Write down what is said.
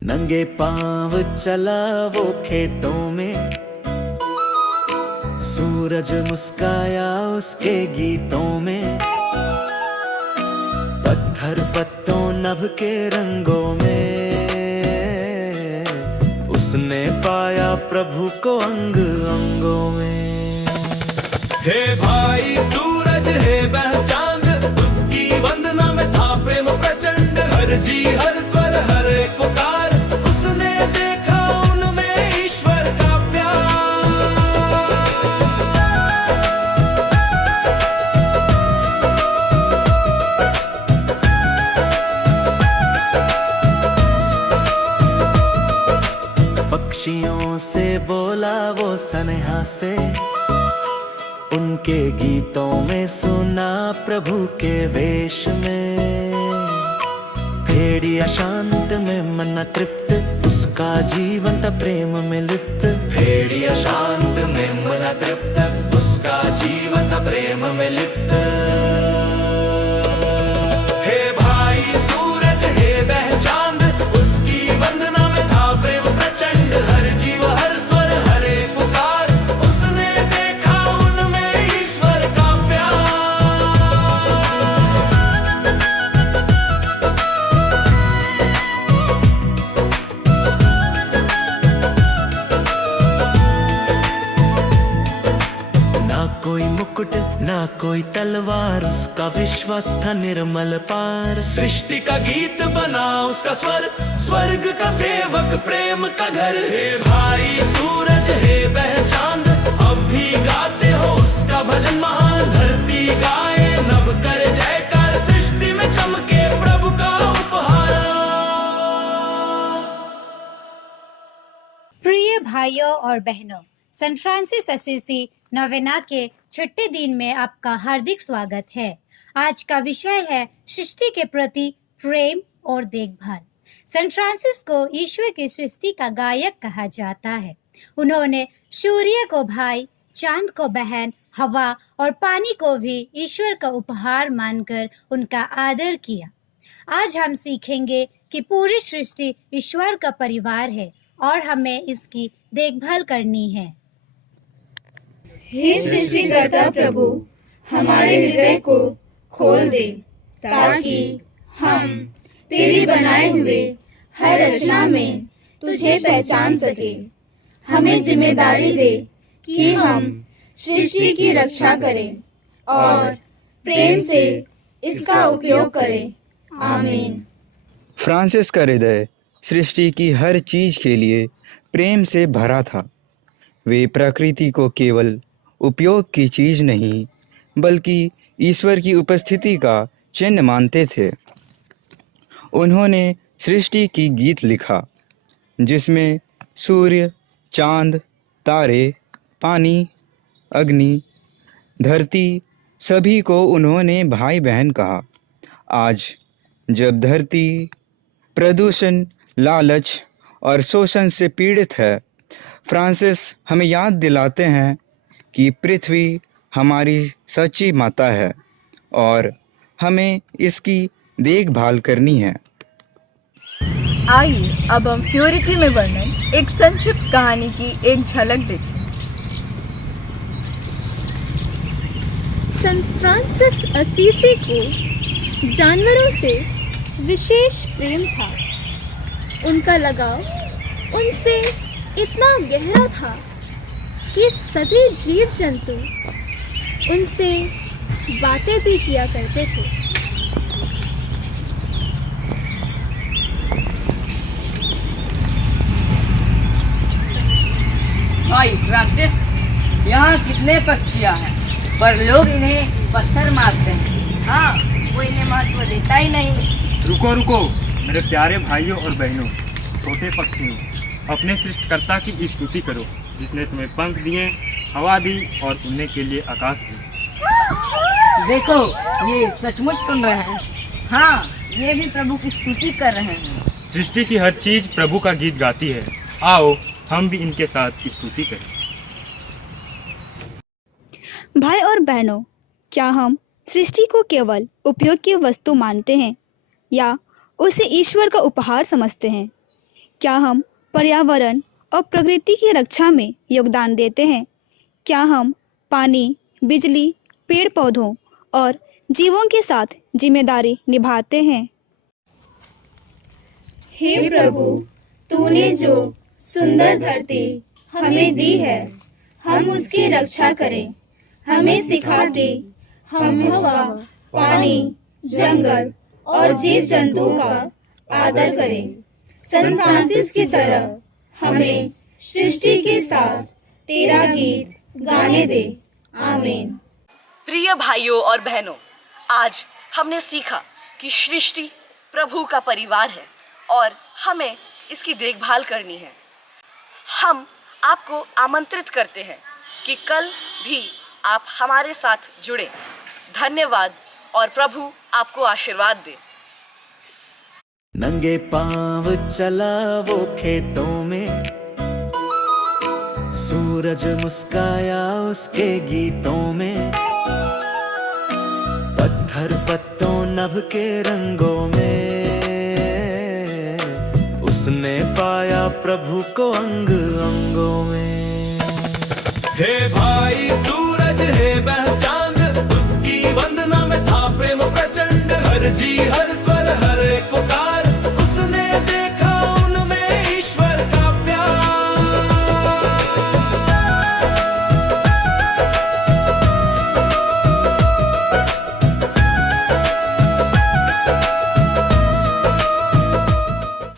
नंगे पांव चला वो खेतों में, सूरज मुस्काया उसके गीतों में। पत्थर पत्तों नभ के रंगों में, उसने पाया प्रभु को अंग अंगों में। हे भाई सूरज, हे वह चांद, उसकी वंदना में था प्रेम प्रचंड। हर जी हर स्वर हर एक पुकार, उसने देखा उनमें ईश्वर का प्यार। पक्षियों से बोला वो सनेहा से, उनके गीतों में सुना प्रभु के वेश में। भेड़िया शांत में मन तृप्त, उसका जीवन था प्रेम में लिप्त। भेड़िया शांत में मन तृप्त, उसका जीवन था प्रेम में लिप्त। हे भाई सूरज, हे वह चांद, उसकी वंदना में था प्रेम प्रचंड। हर जीव हर स्वर हर एक पुकार, उसने देखा उनमें ईश्वर का प्यार। ना कोई मुकुट ना कोई तलवार, उसका विश्वास था निर्मल पार। सृष्टि का गीत बना उसका स्वर, स्वर्ग का सेवक प्रेम का घर। हे भाई सूरज, हे वह चांद, अब भी गाते हो उसका भजन महान। धरती गाए नभ कर जयकार, सृष्टि में चमके प्रभु का उपहार। प्रिय भाइयों और बहनों, सैन फ्रांसिस असीसी नवेना के छठे दिन में आपका हार्दिक स्वागत है। आज का विषय है सृष्टि के प्रति प्रेम और देखभाल। सैन फ्रांसिस को ईश्वर की सृष्टि का गायक कहा जाता है। उन्होंने सूर्य को भाई, चांद को बहन, हवा और पानी को भी ईश्वर का उपहार मानकर उनका आदर किया। आज हम सीखेंगे कि पूरी सृष्टि ईश्वर का परिवार है और हमें इसकी देखभाल करनी है। हे सृष्टिकर्ता प्रभु, हमारे हृदय को खोल दे ताकि हम तेरी बनाए हुए हर रचना में तुझे पहचान सके। हमें जिम्मेदारी दे कि हम सृष्टि की रक्षा करें और प्रेम से इसका उपयोग करें। आमीन। फ्रांसिस का हृदय सृष्टि की हर चीज के लिए प्रेम से भरा था। वे प्रकृति को केवल उपयोग की चीज नहीं, बल्कि ईश्वर की उपस्थिति का चिन्ह मानते थे। उन्होंने सृष्टि की गीत लिखा, जिसमें सूर्य, चांद, तारे, पानी, अग्नि, धरती, सभी को उन्होंने भाई बहन कहा। आज जब धरती प्रदूषण, लालच और शोषण से पीड़ित है, फ्रांसिस हमें याद दिलाते हैं कि पृथ्वी हमारी सच्ची माता है और हमें इसकी देखभाल करनी है। आइए अब हम प्योरिटी में वर्णन एक संक्षिप्त कहानी की एक झलक देखें। सैन फ्रांसिस असीसी को जानवरों से विशेष प्रेम था। उनका लगाव उनसे इतना गहरा था कि सभी जीव जंतु उनसे बातें भी किया करते थे। भाई फ्रांसिस, यहाँ कितने पक्षियाँ हैं, पर लोग इन्हें पत्थर मारते हैं। हाँ, वो इन्हें महत्व देता ही नहीं। रुको रुको मेरे प्यारे भाइयों और बहनों, छोटे पक्षियों, अपने सृष्टिकर्ता की स्तुति करो, जिसने तुम्हें पंख दिए, हवा दी और उड़ने के लिए आकाश दी। देखो, ये सचमुच सुन रहे हैं। हाँ, ये भी प्रभु की स्तुति कर रहे हैं। सृष्टि की हर चीज प्रभु का गीत गाती है। आओ हम भी इनके साथ स्तुति करें। भाई और बहनों, क्या हम सृष्टि को केवल उपयोग की वस्तु मानते हैं या उसे ईश्वर का उपहार समझते हैं? क्या हम पर्यावरण और प्रकृति की रक्षा में योगदान देते हैं? क्या हम पानी, बिजली, पेड़ पौधों और जीवों के साथ जिम्मेदारी निभाते हैं? हे प्रभु, तूने जो सुंदर धरती हमें दी है, हम उसकी रक्षा करें। हमें सिखा कि हम हवा, पानी, जंगल और जीव जंतुओं का आदर करें। सैन फ्रांसिस की तरह हमें सृष्टि के साथ तेरा गीत गाने दे। आमीन। प्रिय भाइयों और बहनों, आज हमने सीखा कि सृष्टि प्रभु का परिवार है और हमें इसकी देखभाल करनी है। हम आपको आमंत्रित करते हैं कि कल भी आप हमारे साथ जुड़े। धन्यवाद और प्रभु आपको आशीर्वाद दे। नंगे पांव चला वो खेतों में, सूरज मुस्काया उसके गीतों में, पत्थर पत्तों नभ के रंगों में, उसने पाया प्रभु को अंग अंगों में। हे